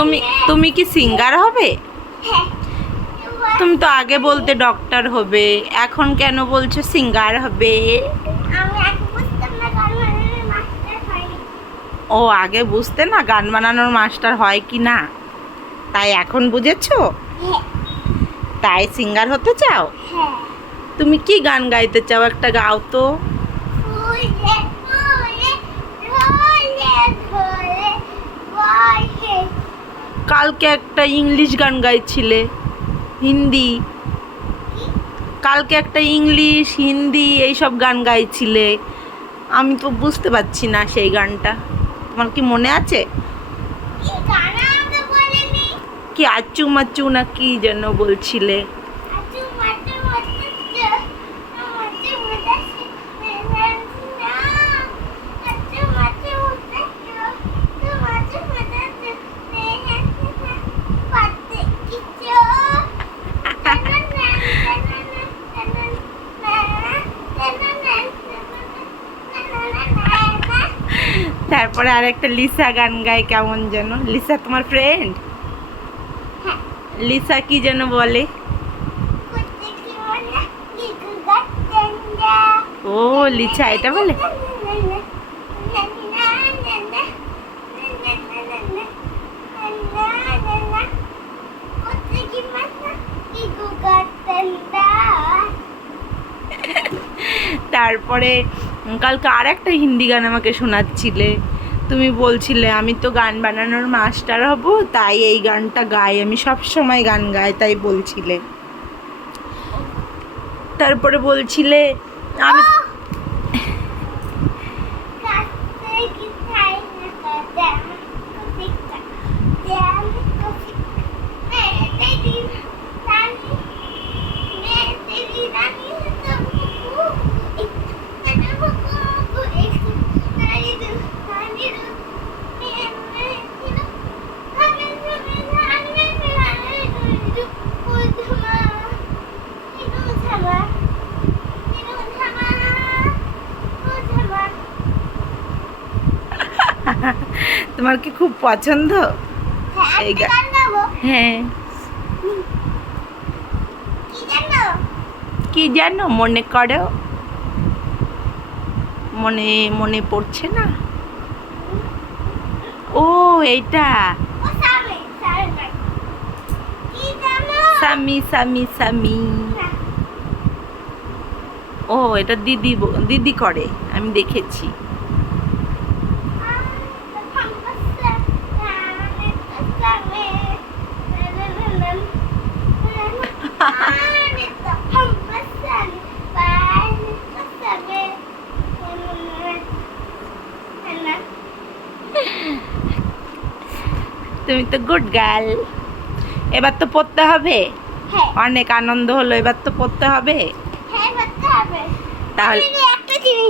তুমি তুমি কি সিঙ্গার হবে? হ্যাঁ। তুমি তো আগে বলতে ডক্টর হবে এখন কেন বলছো সিঙ্গার হবে? ও আগে বুঝতে না গান বানানোর মাস্টার হয় কি না? তাই এখন বুঝেছ? হ্যাঁ। তাই সিঙ্গার হতে চাও? হ্যাঁ। তুমি কি গান গাইতে চাও? একটা গাও তো। কালকে একটা ইংলিশ গান গাইছিলে হিন্দি। কালকে একটা ইংলিশ হিন্দি এইসব গান গাইছিলে। আমি তো বুঝতে পারছি না সেই গানটা। তোমার কি মনে আছে? কি আচু মাচু না কি যেন বলছিলে। তারপরে আর একটা লিসা গান গায় কেমন যেন। লিসা তোমার ফ্রেন্ড লিসা কি যেন বলে? ও লিসা এটা বলে? তারপরে কালকে আর একটা হিন্দি গান আমাকে শোনাচ্ছিলে। তুমি বলছিলে, আমি তো গান বানানোর মাস্টার হব, তাই এই গানটা গাই। আমি সব সময় গান গাই, তাই বলছিলে। তারপরে বলছিলে, আমি তোমার কি খুব পছন্দ? এই হ্যাঁ। কি জানো মনে করো? মনে মনে পড়ছে না? ও এইটা। সামি সামি সামি ও এটা দিদি দিদি করে আমি দেখেছি। তুমি তো গুড গার্ল এবার তো পড়তে হবে। অনেক আনন্দ হলো এবার তো পড়তে হবে। হ্যাঁ তাহলে একটা জিনিস